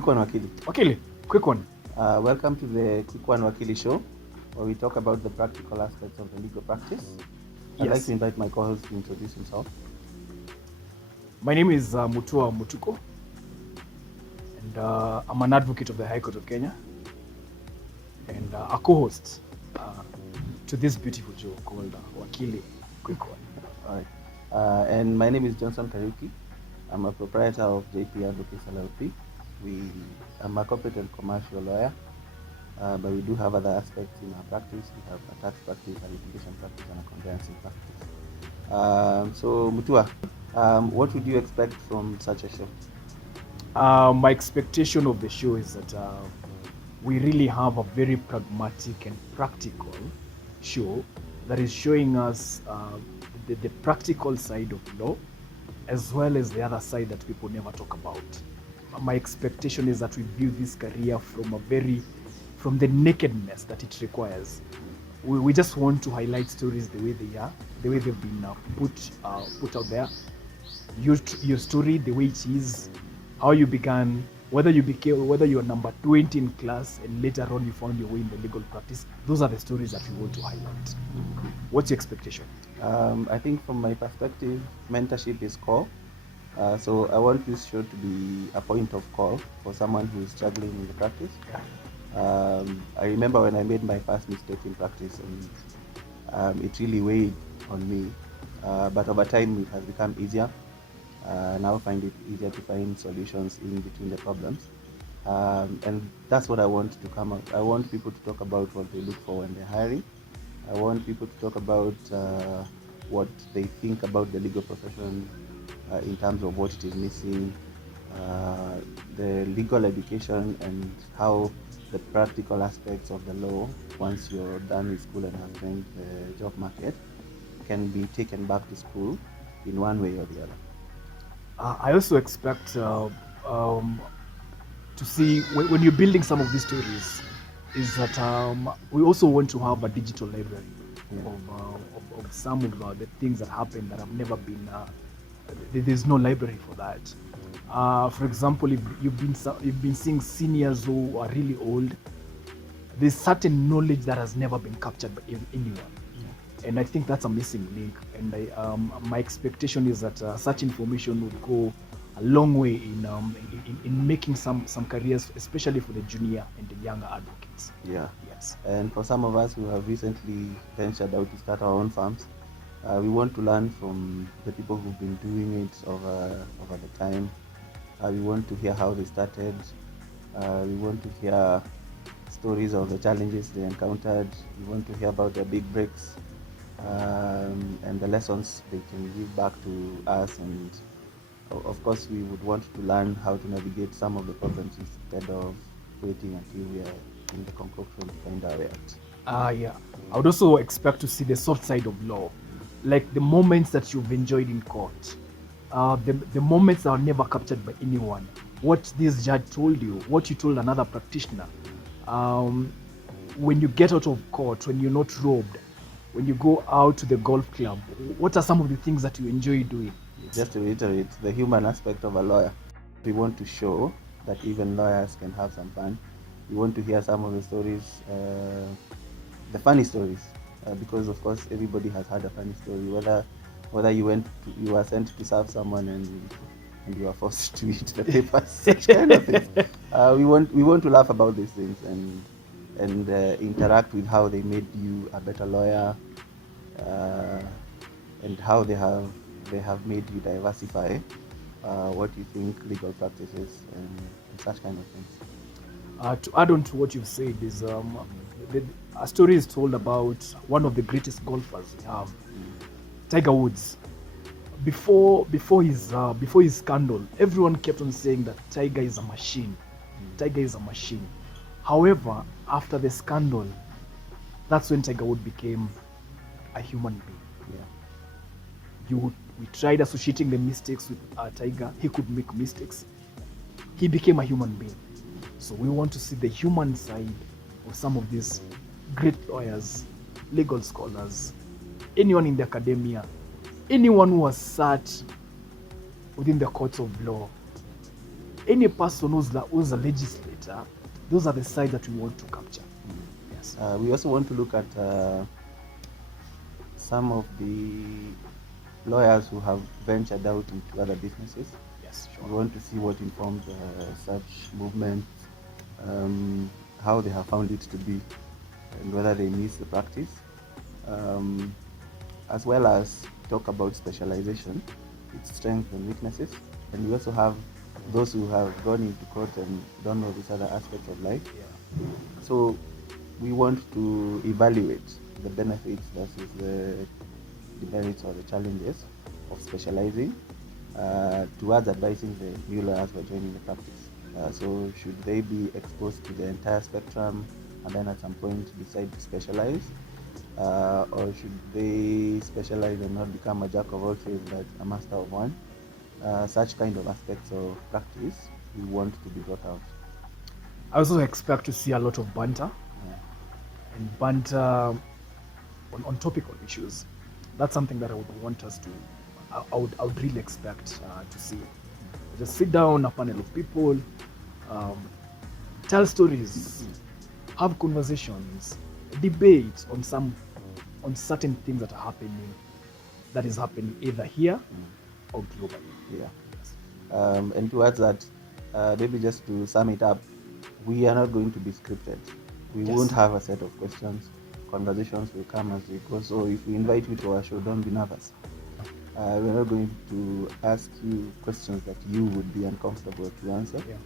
Quick One Wakili. Wakili, quick one. Welcome to the Quick One Wakili show, where we talk about the practical aspects of the legal practice. I'd like to invite my co-host to introduce himself. My name is Mutua Mutuko, and I'm an advocate of the High Court of Kenya, and a co-host to this beautiful show called Wakili Quick One. All right. And my name is Johnson Kariuki. I'm a proprietor of JP Advocates LLP. I'm a corporate and commercial lawyer, but we do have other aspects in our practice. We have a tax practice, a litigation practice, and a conveyancing practice. So Mutua, what would you expect from such a show? My expectation of the show is that we really have a very pragmatic and practical show that is showing us the practical side of law, as well as the other side that people never talk about. My expectation is that we view this career from the nakedness that it requires. We just want to highlight stories the way they are, the way they've been put out there. Your story, the way it is, how you began, whether you're number 20 in class and later on you found your way in the legal practice. Those are the stories that we want to highlight. What's your expectation? I think from my perspective, mentorship is core. So I want this show to be a point of call for someone who is struggling in the practice. I remember when I made my first mistake in practice, and it really weighed on me. But over time, it has become easier. Now I find it easier to find solutions in between the problems. And that's what I want to come out. I want people to talk about what they look for when they're hiring. I want people to talk about what they think about the legal profession in terms of what it is missing, the legal education, and how the practical aspects of the law, once you're done with school and have trained the job market, can be taken back to school in one way or the other. I also expect to see when you're building some of these stories is that we also want to have a digital library of some of the things that happen that have never been. There's no library for that. For example, if you've been seeing seniors who are really old, there's certain knowledge that has never been captured by anyone. And I think that's a missing link. And my expectation is that such information would go a long way in making some careers, especially for the junior and the younger advocates. Yeah. Yes. And for some of us who have recently ventured out to start our own firms, we want to learn from the people who've been doing it over the time. We want to hear how they started. We want to hear stories of the challenges they encountered. We want to hear about their big breaks. And the lessons they can give back to us, and of course we would want to learn how to navigate some of the problems instead of waiting until we are in the concoction to find our way out. Yeah. I would also expect to see the soft side of law, like the moments that you've enjoyed in court, the moments that are never captured by anyone. What this judge told you, what you told another practitioner, when you get out of court, when you're not robbed, when you go out to the golf club, what are some of the things that you enjoy doing? Just to reiterate, the human aspect of a lawyer. We want to show that even lawyers can have some fun. We want to hear some of the stories, the funny stories, because of course everybody has had a funny story. Whether you were sent to serve someone and you are forced to eat the papers, such kind of things. We want to laugh about these things and interact with how they made you a better lawyer, and how they have made you diversify what you think legal practice is, and such kind of things. To add on to what you've said is a story is told about one of the greatest golfers we have, Tiger Woods. Before his scandal, everyone kept on saying that Tiger is a machine. Tiger is a machine. However, after the scandal, that's when Tiger Woods became a human being. Yeah. We tried associating the mistakes with Tiger. He could make mistakes. He became a human being. So we want to see the human side of some of these great lawyers, legal scholars, anyone in the academia, anyone who has sat within the courts of law, any person who's a legislator, those are the sides that we want to capture. Yes. We also want to look at some of the lawyers who have ventured out into other businesses. Yes, We sure. want to see what informs such movements, how they have found it to be, and whether they miss the practice, as well as talk about specialization, its strengths and weaknesses. And we also have those who have gone into court and don't know these other aspects of life. Yeah. So we want to evaluate the benefits versus the demerits or the challenges of specializing towards advising the new lawyers who are joining the practice. So should they be exposed to the entire spectrum and then at some point decide to specialize? Or should they specialize and not become a jack of all trades but a master of one? Such kind of aspects of practice we want to be brought out. I also expect to see a lot of banter and banter on topical issues. That's something that I would want us to, I would really expect to see. Just sit down, a panel of people, tell stories, have conversations, debate on certain things that are happening either here or globally. Yeah. And towards that, maybe just to sum it up, we are not going to be scripted. We Yes. won't have a set of questions. Conversations will come as we go. So if we invite you to our show, don't be nervous. We're not going to ask you questions that you would be uncomfortable to answer. Yeah.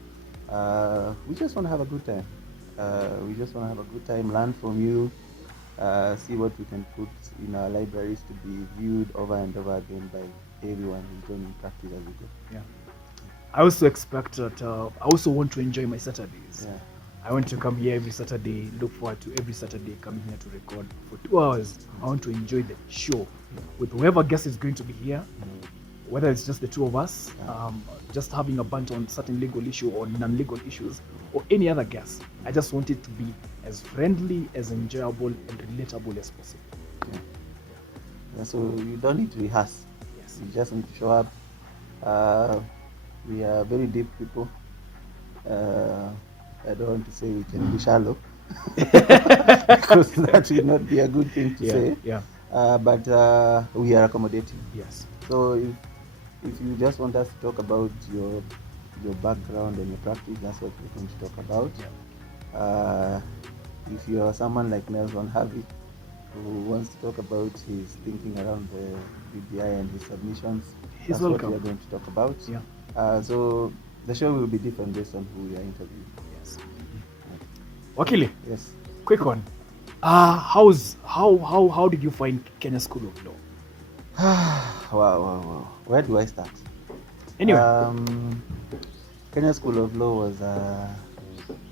We just want to have a good time. Learn from you, see what we can put in our libraries to be viewed over and over again by everyone who's joining practice as we go. Yeah. I also expect that. I also want to enjoy my Saturdays. Yeah. I want to come here every Saturday. Look forward to every Saturday coming here to record for 2 hours. I want to enjoy the show with whoever guest is going to be here. Whether it's just the two of us, just having a bunch on certain legal issue or non-legal issues, or any other guest. I just want it to be as friendly, as enjoyable, and relatable as possible. Yeah, so you don't need to rehearse. Yes. You just need to show up. We are very deep people. I don't want to say we can be shallow because that will not be a good thing to say. Yeah. But we are accommodating. Yes. So if you just want us to talk about your background and your practice, that's what we're going to talk about. Yeah. If you're someone like Nelson Harvey who wants to talk about his thinking around the BBI and his submissions, He's that's welcome. what we're going to talk about. Yeah. So the show will be different based on who we are interviewing. Yes. Wakili, Yes. quick one. How did you find Kenya School of Law? Wow. Where do I start? Anyway. Kenya School of Law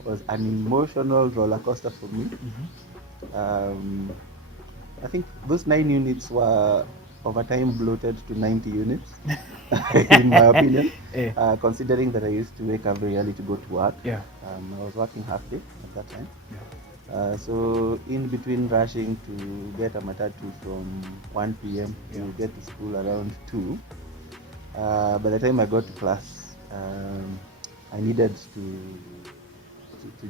was an emotional roller coaster for me. I think those 9 units were over time bloated to 90 units, in my opinion, considering that I used to wake up very early to go to work. Yeah. I was working half day at that time. Yeah. So in between rushing to get a matatu from 1 p.m. to get to school around 2, by the time I got to class, I needed to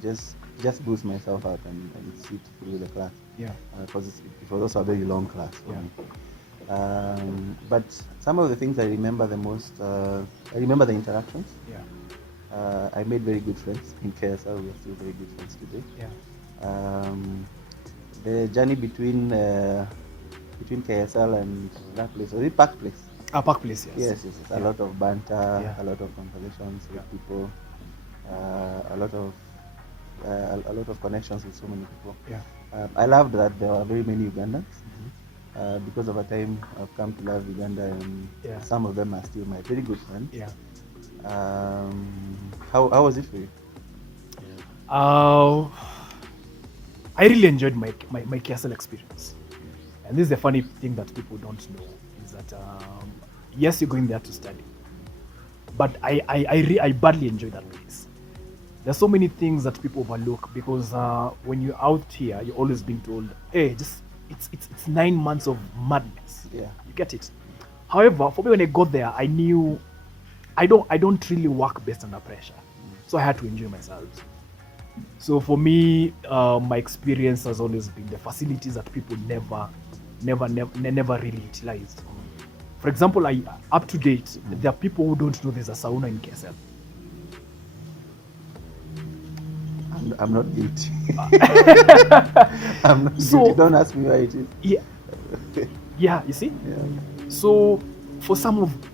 just boost myself up and sit through the class. Yeah. Because it was also a very long class for Yeah. me. But some of the things I remember the most, I remember the interactions. Yeah. I made very good friends in KSL. We are still very good friends today. Yeah. The journey between KSL and that place, was it Park Place? Park Place, yes. Yes. Yeah. A lot of banter, Yeah. a lot of conversations with Yeah. people, a lot of connections with so many people. Yeah. I loved that there were very many Ugandans. Because over time, I've come to love Uganda, and some of them are still my very good friends. Yeah. How was it for you? I really enjoyed my KSL experience. And this is the funny thing that people don't know, is that yes, you're going there to study, but I badly enjoy that place. There's so many things that people overlook because when you're out here, you're always being told, hey, just it's 9 months of madness. Yeah. You get it. However, for me, when I got there, I I don't really work based under pressure, so I had to enjoy myself. So for me, my experience has always been the facilities that people never really utilized. For example, up to date, there are people who don't know there's a sauna in KSL. I'm not guilty. I'm not So- guilty. Don't ask me why it is. Yeah, you see. Yeah. So for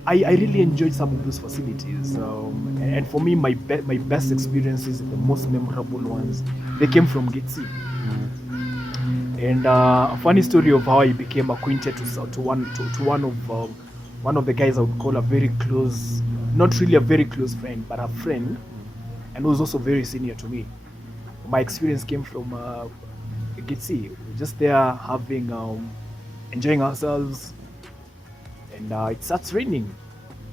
I really enjoyed some of those facilities, and for me, my best experiences, the most memorable ones, they came from Gate C. And a funny story of how I became acquainted to one of the guys I would call a very close, not really a very close friend, but a friend, and who was also very senior to me. My experience came from Gate C. We're just there having, enjoying ourselves, and it starts raining.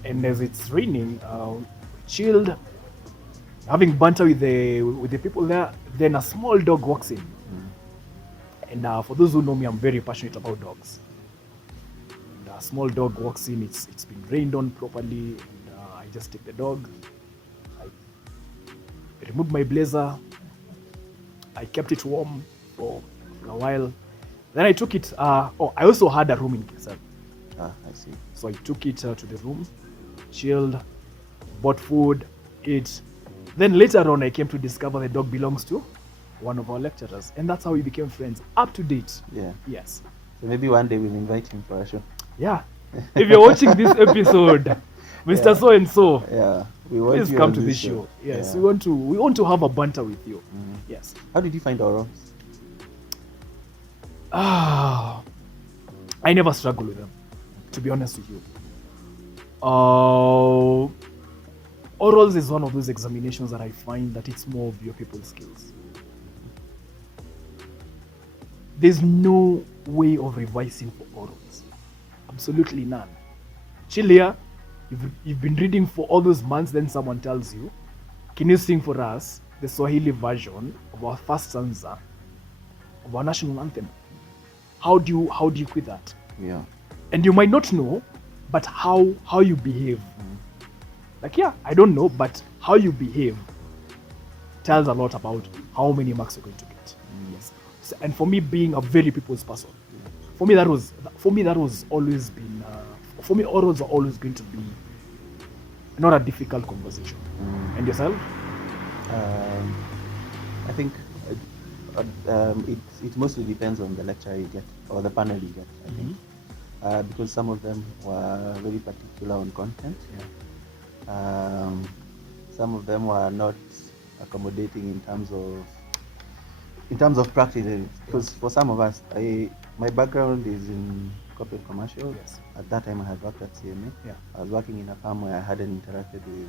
And as it's raining, chilled, having banter with the people there. Then a small dog walks in. And for those who know me, I'm very passionate about dogs. And a small dog walks in. It's been rained on properly, and I just take the dog. I removed my blazer. I kept it warm for a while. Then I took it. I also had a room in KSL. I see. So I took it to the room, chilled, bought food, ate. Then later on, I came to discover the dog belongs to one of our lecturers, and that's how we became friends. Up to date. Yeah. Yes. So maybe one day we'll invite him for a show. Yeah. If you're watching this episode, Mr. Yeah. So and so, Yeah. We want please you come on to this show. Yes, Yeah. we want to have a banter with you. Yes. How did you find our rooms? I never struggle with them, to be honest with you. Orals is one of those examinations that I find that it's more of your people's skills. There's no way of revising for orals. Absolutely none. Chill here. You've been reading for all those months, then someone tells you, can you sing for us the Swahili version of our first stanza of our national anthem? How do you quit that? Yeah. And you might not know, but how you behave. Like, yeah, I don't know, but how you behave tells a lot about how many marks you're going to get. Yes. So, and for me, being a very people's person, for me that was always been. For me, orals are always going to be not a difficult conversation. And yourself? I think it mostly depends on the lecturer you get or the panel you get. I think because some of them were very particular on content. Yeah. Some of them were not accommodating in terms of practice. Because for some of us, my background is in corporate commercial. Yes. At that time, I had worked at CMA. Yeah. I was working in a firm where I hadn't interacted with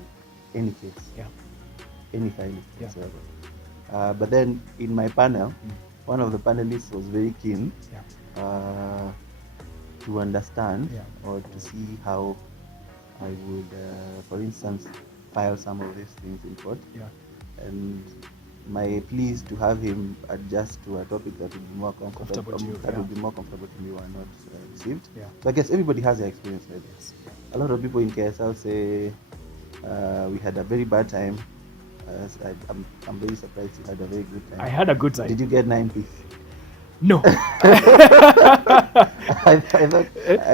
any case, Yeah. any file Yeah. whatsoever. But then in my panel, one of the panelists was very keen to understand or to see how I would, for instance, file some of these things in court. Yeah. And my pleas to have him adjust to a topic that would be more comfortable to you, would be more comfortable to me were not received. Yeah. So I guess everybody has their experience with this. Yes. A lot of people in KSL say we had a very bad time. I'm very surprised you had a very good time. I had a good time. Did you get 9 P's? No. I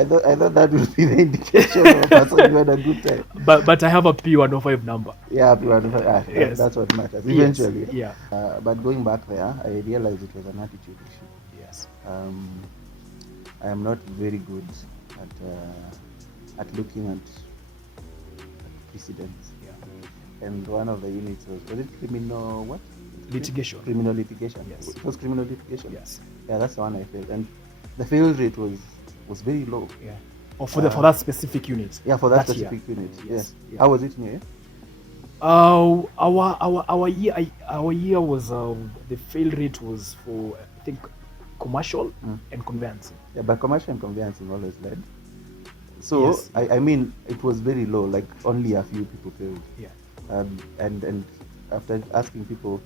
thought that would be the indication of a person who had a good time. But I have a P105 number. Yeah, Yes. that's what matters. Yes, Eventually. yeah. But going back there, I realized it was an attitude issue. Yes. I am not very good at looking at precedents. Yeah. And one of the units was it criminal what? Litigation. Criminal litigation. Yes. It was criminal litigation. Yes. Yeah, that's the one I failed. And the fail rate was very low. Yeah. Or for that specific unit. Yeah, for that That specific unit. Yes. Yes. Yeah. How was it in here? Our year was the fail rate was for I think commercial and conveyancing. Yeah, but commercial and conveyancing always led. So Yes. I mean it was very low, like only a few people failed. Yeah. And after asking people,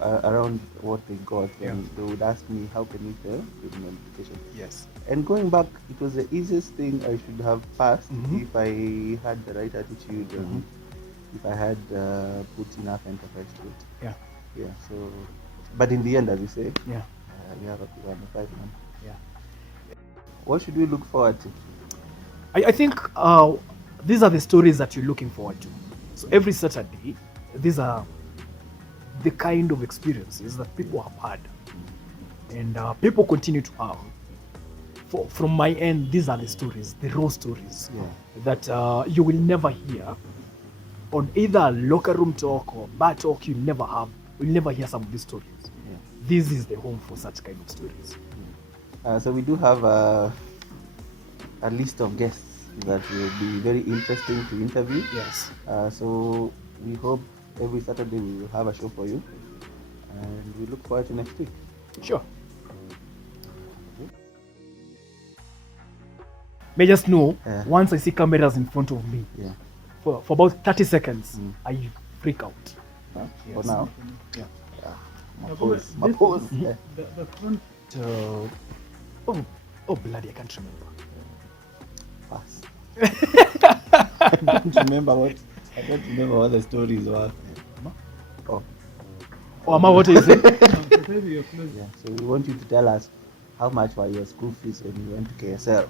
around what they got, Yeah. and they would ask me, how can you fail with multiplication? Yes. And going back, it was the easiest thing I should have passed Mhm. if I had the right attitude and if I had put enough enterprise to it. Yeah. Yeah. So, but in the end, as you say, Yeah. we have a 5 months. Yeah. What should we look forward to? I think these are the stories that you're looking forward to. So every Saturday, these are the kind of experiences that people have had, and people continue to have. From my end, these are the stories, the raw stories that you will never hear on either locker room talk or bar talk. You'll never hear some of these stories. Yeah. This is the home for such kind of stories. So we do have a list of guests that will be very interesting to interview. Yes. So we hope every Saturday we will have a show for you, and we look forward to next week. Sure. May I just know, once I see cameras in front of me, Yeah. for about 30 seconds, I freak out. For Yes. now. Yeah. My pose. Yeah. The front. Oh, bloody, I can't remember. Pass. I don't remember what the stories were. Oh, Oh, Ama, what is it? You're close. yeah. So we want you to tell us how much were your school fees when you went to KSL.